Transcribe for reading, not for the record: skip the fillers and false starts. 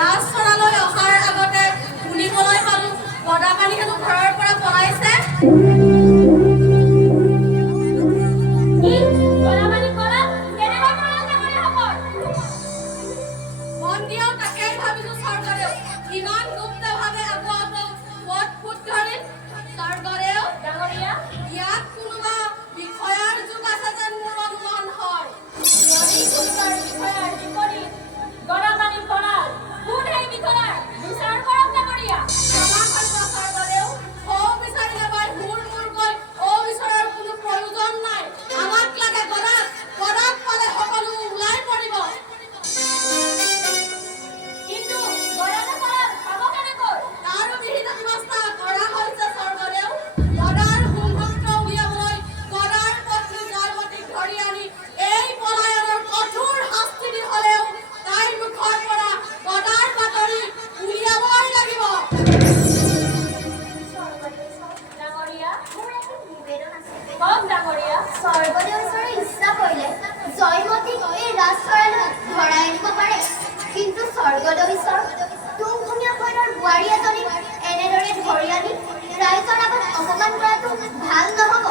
ৰাজচৰালৈ অহাৰ আগতে শুনিবলৈ পালো গদাপাণি হেনো ঘৰৰ পৰা পলাইছে। মন্দিৰেও তাকেই ভাবিছো স্বৰ্গদেউ ইমান গুপ্তভাৱে আকৌ পথ ফুট ধৰিল। স্বৰ্গদেউ ডাঙৰীয়া ইয়াত কোনোবা বিষয়াৰ যুগ আছে যেন মোৰ অনুমান হয়। বিষয়াৰ বিপৰীত গদাপাণি পলাল। কোন সেই বিষয়াৰ বিচাৰ কৰক ডাঙৰীয়া। ক্ষমা কৰিব স্বৰ্গদেউ, বিচাৰিলে বাই মূৰকৈ বিচৰাৰ কোনো প্ৰয়োজন নাই। আমাক লাগে গদাক পালে সকলো ওলাই পৰিব। কিন্তু গদাকে পাব কেনেকৈ? তাৰো বিহিত ব্যৱস্থা কৰা হৈছে স্বৰ্গদেউ। গদাৰ হোমভক্ত উলিয়াবলৈ গদাৰ পত্নী জয়মতীক ধৰি আনি এই পলায়নৰ কঠোৰ শাস্তি দি হ'লেও তাইৰ মুখৰ পৰা গদাৰ বাতৰি উলিয়াবই লাগিব। ডাঙৰীয়া মোৰ এটা নিবেদন আছে। কওক ডাঙৰীয়া। স্বৰ্গদেউ ঈশ্বৰে ইচ্ছা কৰিলে জয়মতীক এই ৰাজচৰালৈ ধৰাই আনিব পাৰে, কিন্তু স্বৰ্গদেউ ঈশ্বৰ তুংখনীয়া কইনাৰ বোৱাৰী এজনীক এনেদৰে ধৰি আনি ৰাইজৰ আগত অপমান কৰাটো ভাল নহ'ব।